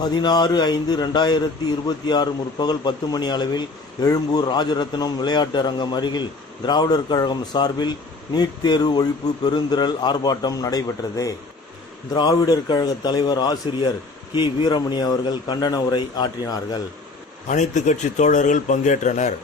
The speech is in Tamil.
16/5/2026 முற்பகல் 10 மணி அளவில் எழும்பூர் ராஜரத்னம் விளையாட்டு அரங்கம் அருகில் திராவிடர் கழகம் சார்பில் நீட் தேர்வு ஒழிப்பு பெருந்திரள் ஆர்ப்பாட்டம் நடைபெற்றது. திராவிடர் கழக தலைவர் ஆசிரியர் கி. வீரமணி அவர்கள் கண்டன உரை ஆற்றினார்கள். அனைத்து கட்சி தோழர்கள் பங்கேற்றனர்.